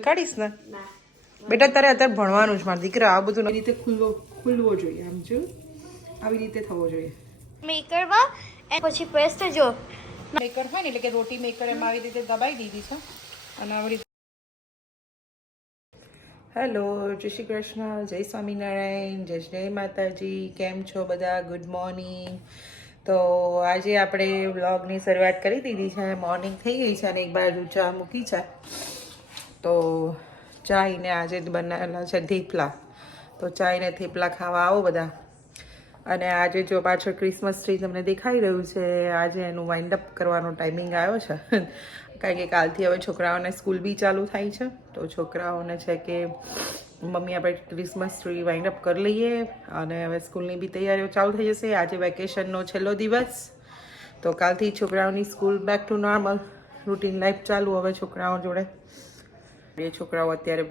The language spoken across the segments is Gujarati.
કાઢીશ ને બેટા તારે અત્યારે ભણવાનું જ મારા દીકરા આ બધું રીતે ખુલવો જોઈએ આમ જો આવી રીતે થવો જોઈએ મેકરમાં અને પછી પેસ્ટ જો મેકર હોય ને એટલે કે રોટી મેકર એમાં આવી રીતે દબાઈ દીધી છે અને આવી રીતે હેલો જય શ્રી કૃષ્ણ જય સ્વામિનારાયણ જય માતાજી કેમ છો બધા ગુડ મોર્નિંગ તો આજે આપણે વ્લોગની શરૂઆત કરી દીધી છે મોર્નિંગ થઈ ગઈ છે અને એક બાજુ ચા મૂકી છે તો ચાઈને આજે બનાવેલા છે થેપલા તો ચાઈને થેપલા ખાવા આવો બધા અને આજે જો પાછળ ક્રિસમસ ટ્રી તમને દેખાઈ રહ્યું છે આજે એનું વાઇન્ડ અપ કરવાનો ટાઈમિંગ આવ્યો છે કારણ કે કાલથી હવે છોકરાઓને સ્કૂલ બી ચાલુ થાય છે તો છોકરાઓને છે કે મમ્મી આપણે ક્રિસમસ ટ્રી વાઇન્ડ અપ કરી લઈએ અને હવે સ્કૂલની બી તૈયારીઓ ચાલુ થઈ જશે આજે વેકેશનનો છેલ્લો દિવસ તો કાલથી છોકરાઓની school back to normal routine life ચાલુ હવે છોકરાઓ જોડે બે છોકરાઓ અત્યારે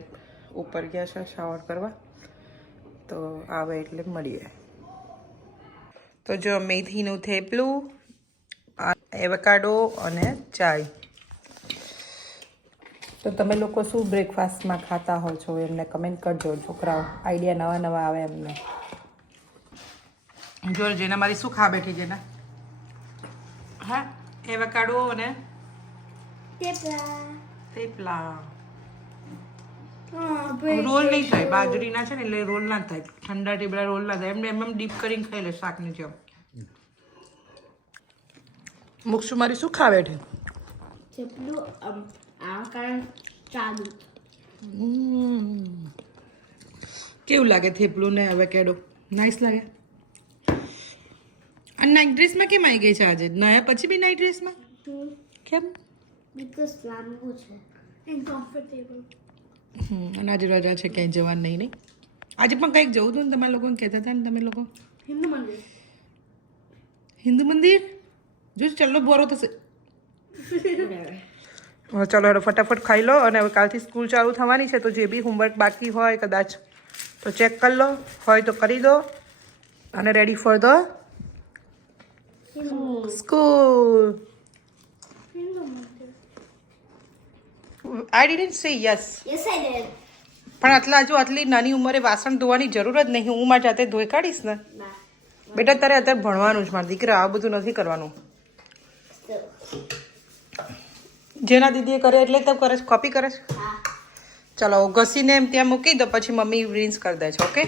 ઉપર ગયા છે શાવર કરવા તો આવે એટલે મળીએ તો જો મેથીનું થેપલું એવોકાડો અને ચાય તો તમે લોકો શું બ્રેકફાસ્ટમાં ખાતા હો છો એમને કમેન્ટ કરજો છોકરાઓ આઈડિયા નવા નવા આવે એમને જો જેના મારી શું ખા બેઠી જેના હા એવોકાડો અને થેપલા રોલ નહીં થાય બાજરીના છે ને એટલે રોલ ના થાય ઠંડા ટેબલા રોલ ના થાય એમને એમ ડીપ કરીને ખાઈ લે શાકની જેમ મુક્ષુ મારી શું ખાવે છે કેવું લાગે થેપલું ને એવોકાડો નાઈસ લાગે અને નાઇટ ડ્રેસમાં કેમ આવી ગઈ છે આજે નયા પછી બી નાઇટ ડ્રેસમાં કેમ બીકોઝ લાંબુ છે એન્ડ કમ્ફર્ટેબલ અને આજે રજા છે ક્યાંય જવાનું નહીં આજે પણ કંઈક જવું હતું ને તમારા લોકોને કહેતા હતા ને તમે લોકો હિન્દુ મંદિર જો ચલો બોરો થશે ચલો હેડો ફટાફટ ખાઈ લો અને હવે કાલથી સ્કૂલ ચાલુ થવાની છે તો જે બી હોમવર્ક બાકી હોય કદાચ તો ચેક કરી લો હોય તો કરી દો અને ready for the school I didn't say yes yes I did પણ આટલી નાની ઉંમરે વાસણ ધોવાની જરૂર જ નહીં હું મારી જાતે ધોઈ કાઢીશ ને બેટા તારે અત્યારે ભણવાનું જ મારા દીકરા આ બધું નથી કરવાનું જેના દીદીએ કરે એટલે તો કરે છે કોપી કરે છે ચલો ઘસીને એમ ત્યાં મૂકી દો પછી મમ્મી રિન્સ કરી દે છે ઓકે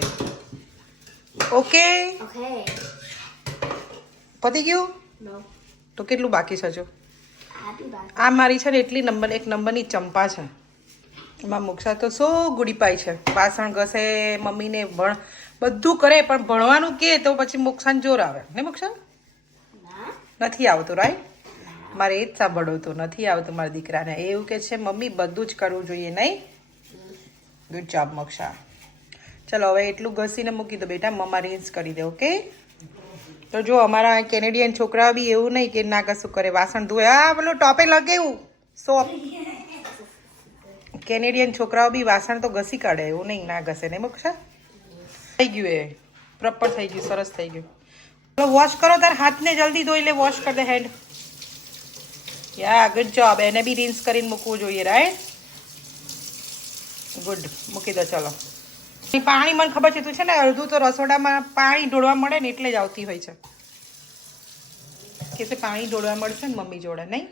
ઓકે ઓકે પતી ગયું નો તો કેટલું બાકી છે હજુ હેપી બર્થડે આ મારી છે ને એટલી એક નંબરની ચંપા છે એમાં મુક્ષા તો સો ગુડી પાઈ છે વાસણ ઘસે મમ્મીને બધું કરે પણ ભણવાનું કે તો પછી મુક્ષાને જોર આવે ને મુક્ષા નથી આવતું રાઈટ મારે એ જ સાંભળવું હતું નથી આવતું મારા દીકરાને એવું કે છે મમ્મી બધું જ કરવું જોઈએ નહીં ગુડ જોબ મુક્ષા ચલો હવે એટલું ઘસીને મૂકી દો બેટા મમ્મા રિન્સ કરી દે ઓકે તો જો અમારા કેનેડિયન છોકરા બી એવું નહીં કે ના કશું કરે વાસણ ધોવે આ પેલું ટોપે લગેવું સોપ કેનેડિયન છોકરાઓ બી વાસણ તો ઘસી કાઢે એવું નહીં ના ઘસે નહીં મુક્ષા થઈ ગયું એ પ્રોપર થઈ ગયું સરસ થઈ ગયું ચલો વોશ કરો તાર હાથને જલ્દી ધોઈ લે વોશ કર દે હેન્ડ યા ગુડ જોબ એને બી રિન્સ કરીને મૂકવું જોઈએ રાઈટ ગુડ મૂકી દો ચલો પાણી મને ખબર છે તું છે ને અડધું તો રસોડામાં પાણી ઢોળવા મળે ને એટલે જ આવતી હોય છે કે પાણી ઢોળવા મળશે ને મમ્મી જોડે નહીં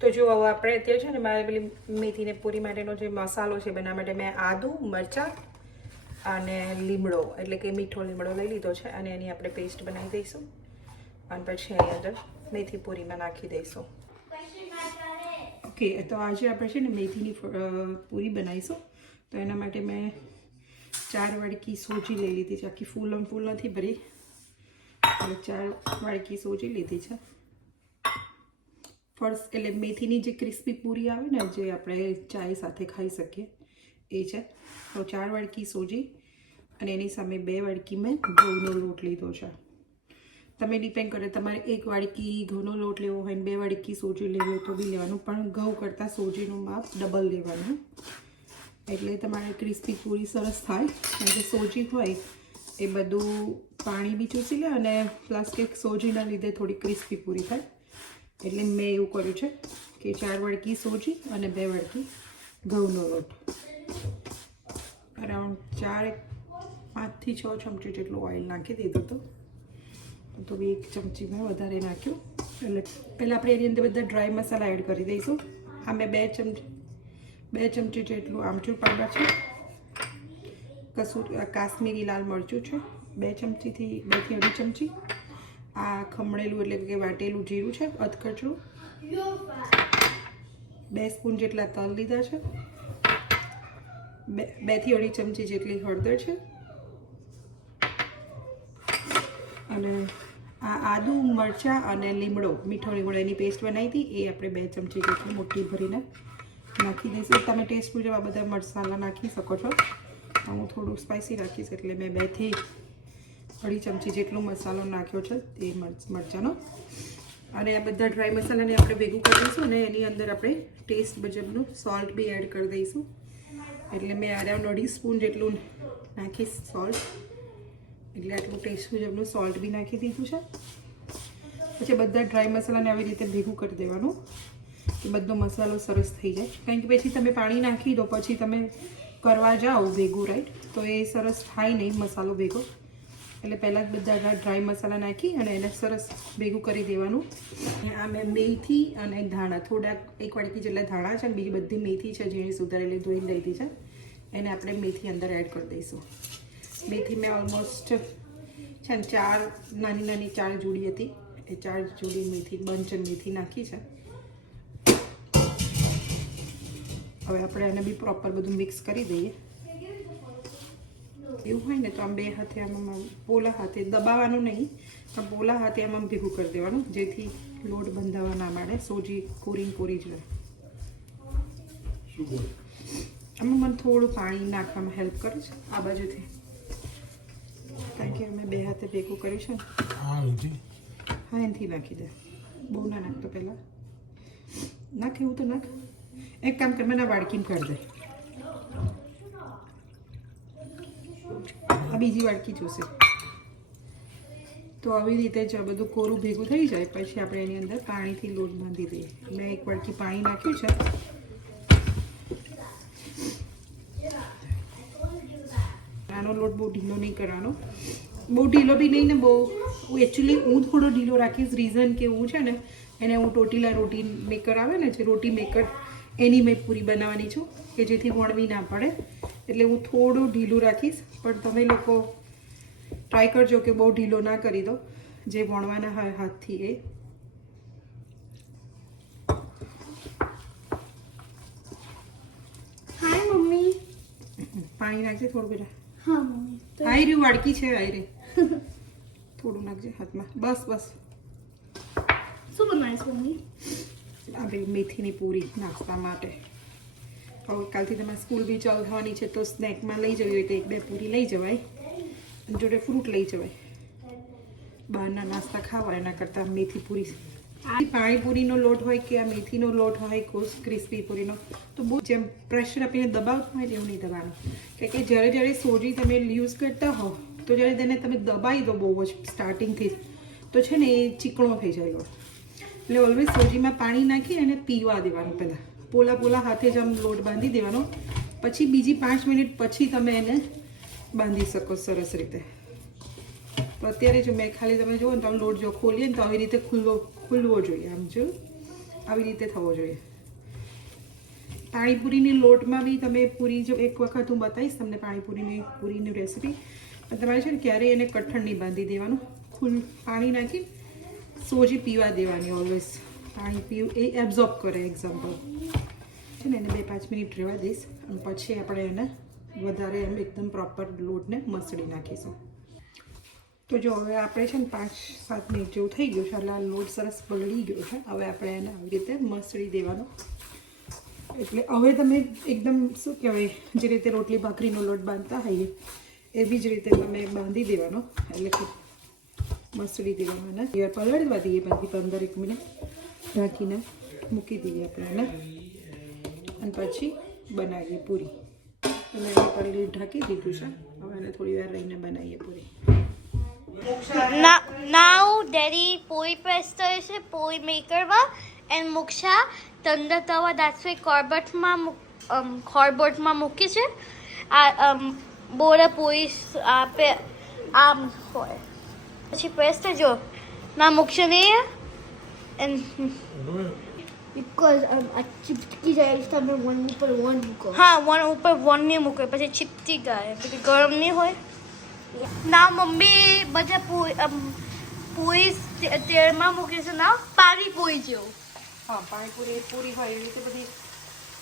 તો જો હવે આપણે અત્યારે છે ને મારે પેલી મેથીને પૂરી માટેનો જે મસાલો છે એના માટે મેં આદું મરચાં અને લીમડો એટલે કે મીઠો લીમડો લઈ લીધો છે અને એની આપણે પેસ્ટ બનાવી દઈશું અને પછી અહીં અંદર મેથી પૂરીમાં નાખી દઈશું ઓકે તો આજે આપણે છે ને મેથીની પૂરી બનાવીશું તો એના માટે મેં 4 વાડકી સોજી લઈ લીધી છે આખી ફૂલ નથી ભરી એટલે 4 વાડકી સોજી લીધી છે ફર્સ્ટ એટલે મેથીની જે ક્રિસ્પી પૂરી આવે ને જે આપણે ચાય સાથે ખાઈ શકીએ એ છે તો 4 વાડકી સોજી અને એની સામે 2 વાડકી મેં ઘઉંનો લોટ લીધો છે તમે ડિપેન્ડ કરે તમારે 1 વાડકી ઘઉંનો લોટ લેવો હોય ને 2 વાડકી સોજી લેવી હોય તો બી લેવાનું પણ ઘઉં કરતાં સોજીનું માપ ડબલ લેવાનું એટલે તમારે ક્રિસ્પી પૂરી સરસ થાય કારણ કે સોજી હોય એ બધું પાણી બી ચૂસી લે અને પ્લસ કે સોજીના લીધે થોડી ક્રિસ્પી પૂરી થાય એટલે મેં એવું કર્યું છે કે 4 વાડકી સોજી અને 2 વાડકી ઘઉંનો લોટ, અરાઉન્ડ 5 થી 6 ચમચી જેટલું ઓઇલ નાખી દીધું હતું, તો બી 1 ચમચી મેં વધારે નાખ્યું. એટલે પહેલાં આપણે એની અંદર બધા ડ્રાય મસાલા એડ કરી દઈશું. આ મેં 2 ચમચી જેટલું આમચૂર પાવડર છે, કાશ્મીરી લાલ મરચું છે 2 ચમચીથી 2 થી 2.5 ચમચી, આ ખમણેલું એટલે કે વાટેલું જીરું છે અધકચરું, 2 સ્પૂન જેટલા તલ લીધા છે, 2 થી 2.5 ચમચી જેટલી હળદર છે, અને આ આદુ મરચાં અને લીમડો, મીઠો લીમડો એની પેસ્ટ બનાવી હતી, એ આપણે 2 ચમચી જેટલી મોટી ભરીને નાખી દઈશું. તમે ટેસ્ટ મુજબ આ બધા મસાલા નાખી શકો છો. હું થોડું સ્પાઇસી રાખીશ એટલે મેં 2 થી 2.5 ચમચી જેટલો મસાલો નાખ્યો છે એ મરચાંનો. અને આ બધા ડ્રાય મસાલાને આપણે ભેગું કરી દઈશું અને એની અંદર આપણે ટેસ્ટ મુજબનું સોલ્ટ બી એડ કરી દઈશું. એટલે મેં અરાઉન્ડ 1.5 સ્પૂન જેટલું નાખીશ સોલ્ટ, એટલે આટલું ટેસ્ટ મુજબનું સોલ્ટ બી નાખી દીધું છે. પછી બધા ડ્રાય મસાલાને આવી રીતે ભેગું કરી દેવાનું કે બધો મસાલો સરસ થઈ જાય. કારણ કે પછી તમે પાણી નાખી દો પછી તમે કરવા જાઓ ભેગું, રાઈટ, તો એ સરસ થાય નહીં મસાલો ભેગો. એટલે પહેલાં જ બધા ડ્રાય મસાલા નાખી અને એને સરસ ભેગું કરી દેવાનું. આ મેં મેથી અને ધાણા, થોડાક 1 વાટકી જેટલા ધાણા છે અને બીજી બધી મેથી છે ઝીણી સુધારેલી ધોઈને લીધી છે, એને આપણે મેથી અંદર એડ કરી દઈશું. મેથી મેં ઓલમોસ્ટ છે ને 4 નાની 4 જોડી હતી, એ 4 જોડી મેથી બંચ મેથી નાખી છે. હવે આપણે એને બી પ્રોપર બધું મિક્સ કરી દઈએ. એવું હોય ને તો આમ 2 હાથે આમાં પોલા હાથે દબાવવાનું નહીં, પણ પોલા હાથે આમ ભેગું કરી દેવાનું, જેથી લોટ બંધાવા ના માંડે, સોજી કોરી જ રહે. આમાં મને થોડું પાણી નાખવામાં હેલ્પ કરે છે આ બાજુથી, કારણ કે અમે 2 હાથે ભેગું કર્યું છે ને. હા, એનાથી નાખી દે, બહુ ના નાખતો. પહેલાં નાખ, એવું તો નાખ. એક કામ કર, મને વાડકીને કરી દે, આ બીજી વાડકી જોશે. તો આવી રીતે જ બધું કોરું ભેગું થઈ જાય પછી આપણે એની અંદર પાણીથી લોટ બાંધી દઈએ. મેં 1 વાડકી પાણી નાખ્યું છે. આનો લોટ બહુ ઢીલો નહીં કરવાનો, બહુ ઢીલો બી નહીં ને બહુ. એકચ્યુઅલી હું થોડો ઢીલો રાખીશ, રીઝન કે હું છે ને એને હું ટોટીલા રોટી મેકર આવે ને, જે રોટી મેકર, એની મેં પૂરી બનાવવાની છું કે જેથી વણવી ના પડે. એટલે હું થોડું ઢીલું રાખીશ, પણ તમે લોકો ટ્રાય કરજો કે બહુ ઢીલો ના કરી દો, જે વણવાના હોય હાથથી એ. હાય મમ્મી, પાણી નાખજે થોડું બેટા. હા મમ્મી. આઈ રહ્યું, વાડકી છે, આઈ રહી. થોડું નાખજે હાથમાં, બસ બસ. શું બનાવીશ મમ્મી? આ બે મેથીની પૂરી નાસ્તા માટે. હવે કાલથી તમારે સ્કૂલ બી ચાલુ થવાની છે તો સ્નેકમાં લઈ જવી હોય તો 1-2 પૂરી લઈ જવાય, જોડે ફ્રૂટ લઈ જવાય. બહારના નાસ્તા ખાવા એના કરતાં મેથી પૂરી. પાણીપુરીનો લોટ હોય કે આ મેથીનો લોટ હોય, ક્રિસ્પી પૂરીનો, તો બહુ જેમ પ્રેશર આપીને દબાવતું હોય એવું નહીં દબાવવાનું. કારણ કે જ્યારે સોજી તમે યુઝ કરતા હો તો જ્યારે તેને તમે દબાવી દો બહુ જ સ્ટાર્ટિંગથી તો છે ને એ ચીકણો થઈ જાય લોટ. એટલે ઓલવેઝ સોજીમાં પાણી નાખી અને પીવા દેવાનું. પહેલાં પોલા હાથે જ આમ લોટ બાંધી દેવાનો, પછી બીજી 5 મિનિટ પછી તમે એને બાંધી શકો સરસ રીતે. તો અત્યારે જો મેં ખાલી તમે જુઓ ને તો લોટ જો ખોલીએ ને તો આવી રીતે ખુલવો જોઈએ, આમ જો આવી રીતે થવો જોઈએ. પાણીપુરીની લોટમાં બી તમે પૂરી જો એક વખત હું બતાવીશ તમને પૂરીની રેસીપી, પણ તમારે છે ને ક્યારેય એને કઠણ નહીં બાંધી દેવાનું. પાણી નાખી સોજી પીવા દેવાની. ઓલવેઝ પાણી પીવું એ એબ્ઝોર્બ કરે. એક્ઝામ્પલ છે ને એને 2-5 મિનિટ રહેવા દઈશ અને પછી આપણે એને વધારે એમ એકદમ પ્રોપર લોટને મસળી નાખીશું. તો જો હવે આપણે છે ને 5-7 મિનિટ જેવું થઈ ગયું છે, એટલે આ લોટ સરસ પલળી ગયો છે. હવે આપણે એને આવી રીતે મસળી દેવાનો. એટલે હવે તમે એકદમ શું કહેવાય, જે રીતે રોટલી ભાખરીનો લોટ બાંધતા હોઈએ એવી જ રીતે તમે બાંધી દેવાનો. એટલે કે મસળી દેવાના, પલળવા દઈએ 15-1 મિનિટ ઢાંકીને મૂકી દઈએ આપણે એને, અને પછી બનાવીએ પૂરી. અને એને પલળી ઢાંકી દીધું છે, હવે એને થોડી વાર રહીને બનાવીએ પૂરી. Now Daddy poi press છે poi maker માં, and Moksha તંદર તવા, that's why કોર્બટમાં કાર્ડબોર્ડમાં મૂકી છે આ બોરા પોઈસ આપે આમ હોય પછી પેસ્ટ જો ના મૂકશે નહીં Because આ ચીપકી જાય એટલે તમે વન ઉપર વન મૂકો. હા વન ઉપર વન નહીં મૂકે પછી ચીપતી જાય પછી ગરમ નહીં હોય ના મમ્મી બધા પોઈસ તેલમાં મૂકે છે ના પાણીપુરી જેવું હા પાણીપુરી પૂરી હોય એવી રીતે બધી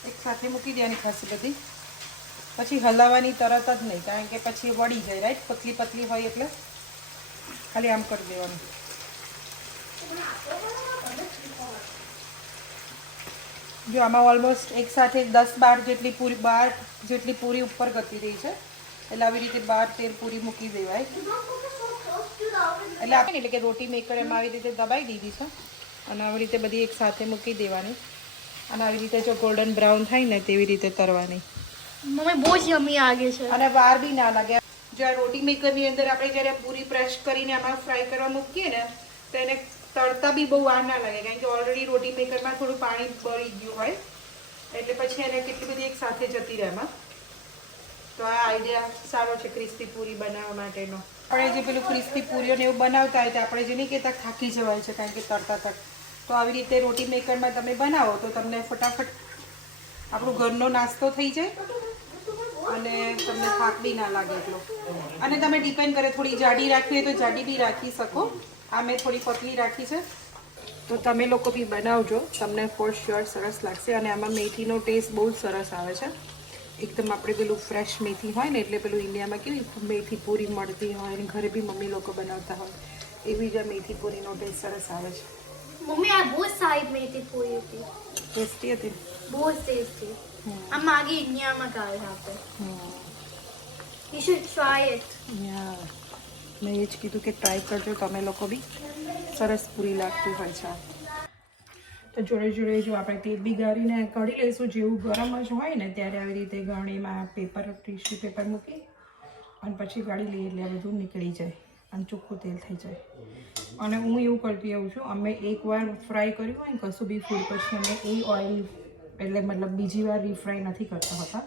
એક સાથે મૂકી દેવાની ખાસી બધી પછી હલાવવાની તરત જ નહીં કારણ કે પછી વળી જાય રાઈટ પતલી પતલી હોય એટલે ખાલી આમ કરી દેવાનું જો આમાં ઓલમોસ્ટ એક સાથે 10-12 જેટલી પૂરી ઉપર ગતી રહી છે એટલે આવી રીતે 12-13 પૂરી મૂકી દેવાય એટલે કે રોટી મેકર એમાં આવી રીતે દબાઈ દીધી છે અને આવી રીતે બધી એક સાથે મૂકી દેવાની અને આવી રીતે જો ગોલ્ડન બ્રાઉન થાય ને તેવી રીતે તરવાની મમ્મી બહુ જ યમી આગે છે અને વાર બી ના લાગે જો આ રોટી મેકરની અંદર આપણે જ્યારે પૂરી પ્રેસ કરીને આમાં ફ્રાય કરવા મૂકીએ ને તો એને તળતા બી બહુ વાર ના લાગે કારણ કે ઓલરેડી રોટી મેકરમાં થોડું પાણી બળી ગયું હોય એટલે પછી એને કેટલી બધી એક સાથે જતી રહે એમાં તો આ આઈડિયા સારો છે ક્રિસ્પી પૂરી બનાવવા માટેનો આપણે જે પેલું ક્રિસ્પી પૂરીઓને એવું બનાવતા હોય તો આપણે જે નહીં કહેતા થાકી જવાય છે કારણ કે તળતા તો આવી રીતે રોટી મેકરમાં તમે બનાવો તો તમને ફટાફટ આપણું ઘરનો નાસ્તો થઈ જાય અને તમને થાક બી ના લાગે એટલો અને તમે ડિપેન્ડ કરે થોડી જાડી રાખવી હોય તો જાડી બી રાખી શકો આ મેં થોડી પતલી રાખી છે તો તમે લોકો બી બનાવજો તમને ફોર શ્યોર સરસ લાગશે અને આમાં મેથીનો ટેસ્ટ બહુ જ સરસ આવે છે એકદમ આપણે પેલું ફ્રેશ મેથી હોય ને એટલે પેલું ઇન્ડિયામાં કેવી મેથી પૂરી મળતી હોય અને ઘરે બી મમ્મી લોકો બનાવતા હોય એવી જ મેથી પૂરીનો ટેસ્ટ સરસ આવે છે મમ્મી આ બહુ સારી મેથી પૂરી હતી ટેસ્ટી હતી બહુ ટેસ્ટી આ માગી ઇન્ડિયામાં ખાય આપણે You should try it. યા મેં એ જ કીધું કે ટ્રાય કરજો તમે લોકો બી સરસ પૂરી લાગતી હોય છે તો જોડે જોડે જો આપણે તેલ બી ગાળીને કાઢી લઈશું જેવું ગરમ જ હોય ને ત્યારે આવી રીતે ગાળણીમાં ટીશ્યુ પેપર મૂકી અને પછી ગાળી લઈએ એટલે આ બધું નીકળી જાય અને ચોખ્ખું તેલ થઈ જાય અને હું એવું કરતી આવું છું અમે એકવાર ફ્રાય કર્યું હોય ને કશું બી ફૂડ પછી અમે એ ઓઇલ એટલે મતલબ બીજી વાર રીફ્રાય નથી કરતા હોતા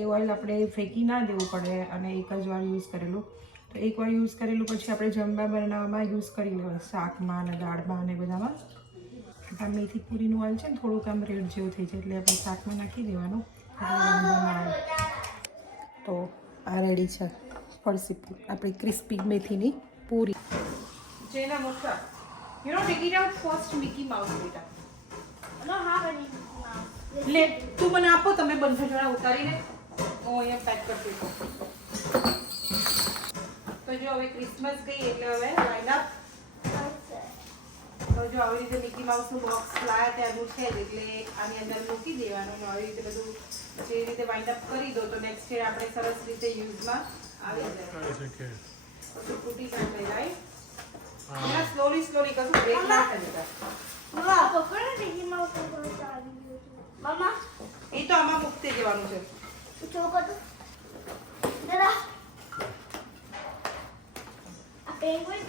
એ ઓઇલ આપણે ફેંકી ના દેવું પડે અને એક જ વાર યુઝ કરેલું તો એકવાર યુઝ કરેલું પછી આપણે જમવા બનાવવામાં યુઝ કરી લેવાય શાકમાં અને દાળમાં અને બધામાં આ મેથી પૂરીનું ઓઇલ છે ને થોડુંક આમ રેડ જેવું થઈ જાય એટલે આપણે શાકમાં નાખી દેવાનું એટલે વાંધો ના આવે તો આ રેડી છે ફરસી આપણી ક્રિસ્પી મેથીની પૂરી જેના મોટા you know take it out first Mickey mouse બેટા I don't have any now. લે તું મને આપો તમે બંને જણા ઉતારીને હું અહીંયા પેક કરતી છું તો જો હવે ક્રિસમસ ગઈ એટલે હવે લાઈન તો જો આવી રીતે મિકી માઉસનું બોક્સ લાયા ત્યારનું છે જ એટલે આની અંદર મૂકી દેવાનું અને આવી રીતે બધું જે રીતે વાઇન્ડ અપ કરી દો તો નેક્સ્ટ યર આપણે સરસ રીતે યુઝમાં આવી જાય બધું તૂટી જાય રાઈટ સ્લોલી કશું બ્રેક ના કરી મમ્મા પકડ ને ટીકી માં ઉપર ચાલી ગયું મમ્મા એ તો આમાં મૂકતે જવાનું છે ચોકટ દાદા આ પેંગ્વિન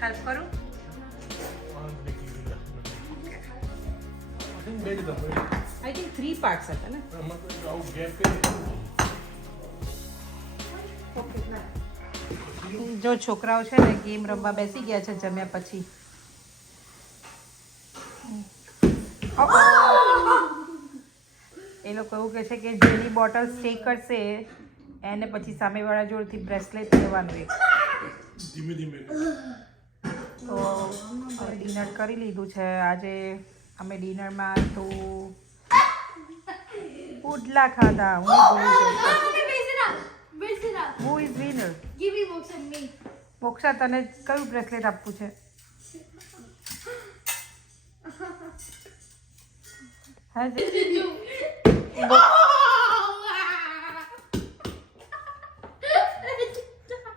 હેલ્પ કરું આઈ થિંક 3 પાર્ટ્સ હતા ને જો છોકરાઓ છે ને ગેમ રમવા બેસી ગયા છે જમ્યા પછી એ લોકો એવું કહે છે કે જેની બોટલ સ્ટે કરશે એને પછી સામેવાળા જોડથી બ્રેસલેટ લેવાનું એક. ધીમે ધીમે તો ડિનર કરી લીધું છે. આજે અમે ડિનરમાં તો પુડલા ખાધા. હું ભૂલી ગઈ. Who is winner? મોક્ષા, તને કયું બ્રેસલેટ આપવું છે? હા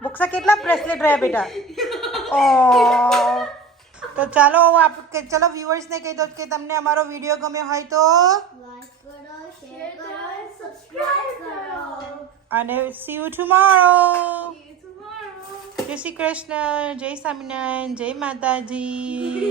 મોક્ષા, કેટલા બ્રેસલેટ રહ્યા બેટા? ઓ તો ચાલો ચલો વ્યુઅર્સને કહી દો કે તમને અમારો વિડીયો ગમ્યો હોય તો લાઈક કરો, શેર કરો, સબસ્ક્રાઇબ કરો. અને સી યુ ટુમોરો. જય શ્રી કૃષ્ણ, જય સ્વામિનારાયણ, જય માતાજી.